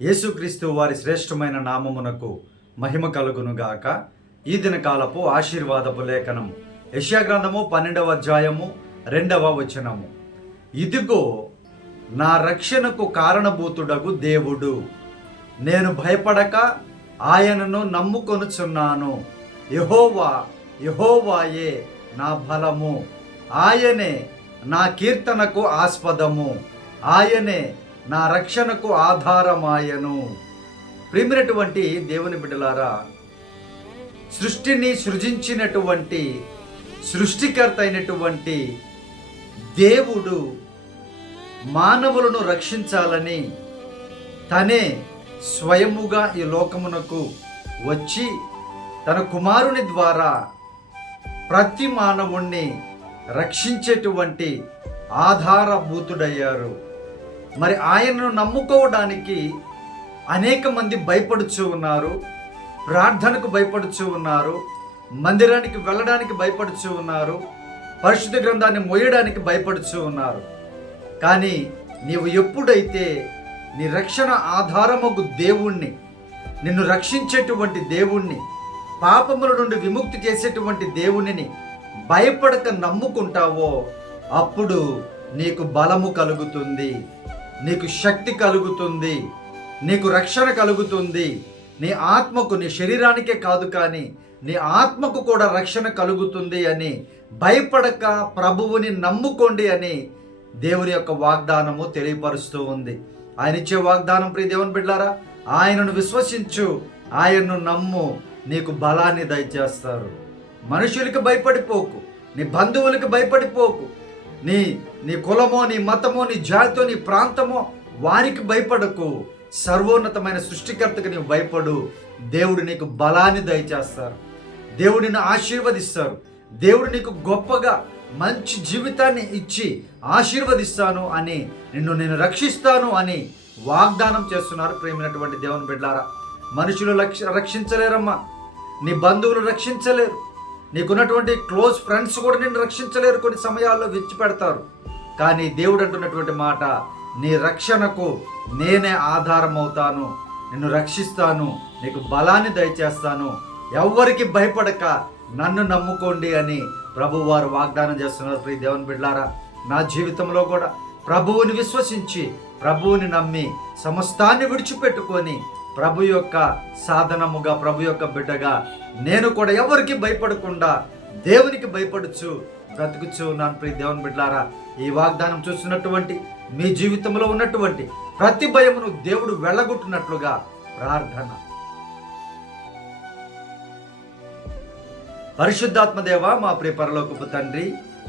యేసుక్రీస్తు వారి శ్రేష్టమైన నామమునకు మహిమ కలుగునుగాక. ఈ దినకాలపు ఆశీర్వాదపు లేఖనం యశాగ్రంథము పన్నెండవ అధ్యాయము రెండవ వచనము. ఇదిగో నా రక్షణకు కారణభూతుడగు దేవుడు. నేను భయపడక ఆయనను నమ్ముకొనుచున్నాను. యహోవా యహోవాయే నా బలము. ఆయనే నా కీర్తనకు ఆస్పదము. ఆయనే నా రక్షణకు ఆధారమాయను. ప్రిమినటువంటి దేవుని బిడ్డలారా సృష్టిని సృజించినటువంటి సృష్టికర్త అయినటువంటి దేవుడు మానవులను రక్షించాలని తనే స్వయముగా ఈ లోకమునకు వచ్చి తన కుమారుని ద్వారా ప్రతి మానవుణ్ణి రక్షించేటువంటి ఆధారభూతుడయ్యారు. మరి ఆయనను నమ్ముకోవడానికి అనేక మంది భయపడుచు ఉన్నారు ప్రార్థనకు భయపడుచు ఉన్నారు మందిరానికి వెళ్ళడానికి భయపడుచు ఉన్నారు పరిశుద్ధ గ్రంథాన్ని మోయడానికి భయపడుచు ఉన్నారు. కానీ నీవు ఎప్పుడైతే నీ రక్షణ ఆధారమగు దేవుణ్ణి నిన్ను రక్షించేటువంటి దేవుణ్ణి పాపముల నుండి విముక్తి చేసేటువంటి దేవునిని భయపడక నమ్ముకుంటావో అప్పుడు నీకు బలము కలుగుతుంది. నీకు శక్తి కలుగుతుంది నీకు రక్షణ కలుగుతుంది. నీ ఆత్మకు నీ శరీరానికే కాదు కానీ నీ ఆత్మకు కూడా రక్షణ కలుగుతుంది అని భయపడక ప్రభువుని నమ్ముకోండి అని దేవుని యొక్క వాగ్దానము తెలియపరుస్తూ ఉంది. ఆయన ఇచ్చే వాగ్దానం ప్రియ దేవుని బిడ్డారా ఆయనను విశ్వసించు ఆయన్ను నమ్ము నీకు బలాన్ని దయచేస్తారు. మనుషులకి భయపడిపోకు నీ బంధువులకి భయపడిపోకు నీ నీ కులమో నీ మతమో నీ జాతితో నీ ప్రాంతమో వారికి భయపడకు. సర్వోన్నతమైన సృష్టికర్తకు నీవు భయపడు. దేవుడు నీకు బలాన్ని దయచేస్తారు. దేవుడిని ఆశీర్వదిస్తారు. దేవుడు నీకు గొప్పగా మంచి జీవితాన్ని ఇచ్చి ఆశీర్వదిస్తాను అని నిన్ను నేను రక్షిస్తాను అని వాగ్దానం చేస్తున్నారు ప్రేమైనటువంటి దేవుని బిడ్డారా. మనుషులు రక్ష రక్షించలేరమ్మా. నీ బంధువులు రక్షించలేరు. నీకున్నటువంటి క్లోజ్ ఫ్రెండ్స్ కూడా నిన్ను రక్షించలేరు. కొన్ని సమయాల్లో విడిచిపెడతారు కానీ దేవుడు అంటున్నటువంటి మాట నీ రక్షణకు నేనే ఆధారం అవుతాను నిన్ను రక్షిస్తాను. నీకు బలాన్ని దయచేస్తాను. ఎవ్వరికి భయపడక నన్ను నమ్ముకోండి అని ప్రభు వారు వాగ్దానం చేస్తున్నారు. ప్రియ దేవుని బిడ్లారా నా జీవితంలో కూడా ప్రభువుని విశ్వసించి ప్రభువుని నమ్మి సమస్తాన్ని విడిచిపెట్టుకొని ప్రభు యొక్క సాధనముగా ప్రభు యొక్క బిడ్డగా నేను కూడా ఎవరికి భయపడకుండా దేవునికి భయపడుచు బ్రతుకుచు నాన్ ప్రియ దేవుని బిడ్డారా ఈ వాగ్దానం చూస్తున్నటువంటి మీ జీవితంలో ఉన్నటువంటి ప్రతి భయమును దేవుడు వెళ్ళగొట్టినట్లుగా ప్రార్థన. పరిశుద్ధాత్మ దేవ మా ప్రియ పరలోకపు తండ్రి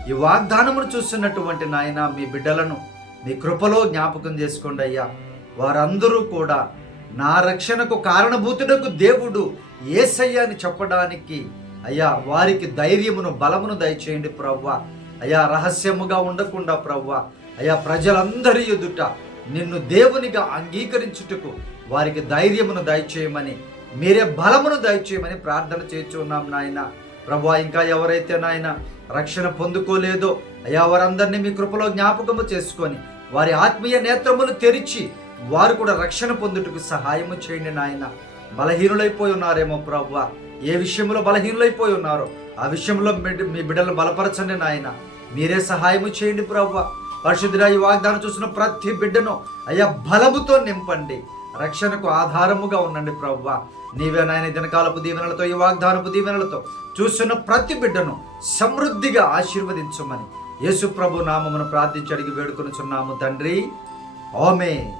ఈ వాగ్దానమును చూస్తున్నటువంటి నాయన మీ బిడ్డలను మీ కృపలో జ్ఞాపకం చేసుకోండి అయ్యా. వారందరూ కూడా నా రక్షణకు కారణభూతుడకు దేవుడు ఏసయ్య అని చెప్పడానికి అయ్యా వారికి ధైర్యమును బలమును దయచేయండి ప్రవ్వ. అయ్యా రహస్యముగా ఉండకుండా ప్రవ్వ. అయ్యా ప్రజలందరి ఎదుట నిన్ను దేవునిగా అంగీకరించుటకు వారికి ధైర్యమును దయచేయమని మీరే బలమును దయచేయమని ప్రార్థన చేస్తున్నాం నాయన. ప్రభు ఇంకా ఎవరైతే నాయన రక్షణ పొందుకోలేదో అయ్యా వారందరినీ మీ కృపలో జ్ఞాపకము చేసుకొని వారి ఆత్మీయ నేత్రములు తెరిచి వారు కూడా రక్షణ పొందుటకు సహాయము చేయండి నాయన. బలహీనులైపోయి ఉన్నారేమో ప్రభు ఏ విషయంలో బలహీనులైపోయి ఉన్నారో ఆ విషయంలో మీ- మీ బిడ్డలను బలపరచండి నాయన. మీరే సహాయము చేయండి ప్రభు. పరిశుద్ధుడా ఈ వాగ్దానం చూసిన ప్రతి బిడ్డను అయ్యా బలముతో నింపండి. రక్షణకు ఆధారముగా ఉండండి ప్రవ్వ. నీవే నాయన దినకాలపు దీవెనలతో ఈ వాగ్దానపు దీవెనలతో చూస్తున్న ప్రతి బిడ్డను సమృద్ధిగా ఆశీర్వదించమని. యేసు ప్రభు నామమును ప్రార్థించి అడిగి వేడుకొనుచున్నాము తండ్రి. ఓమే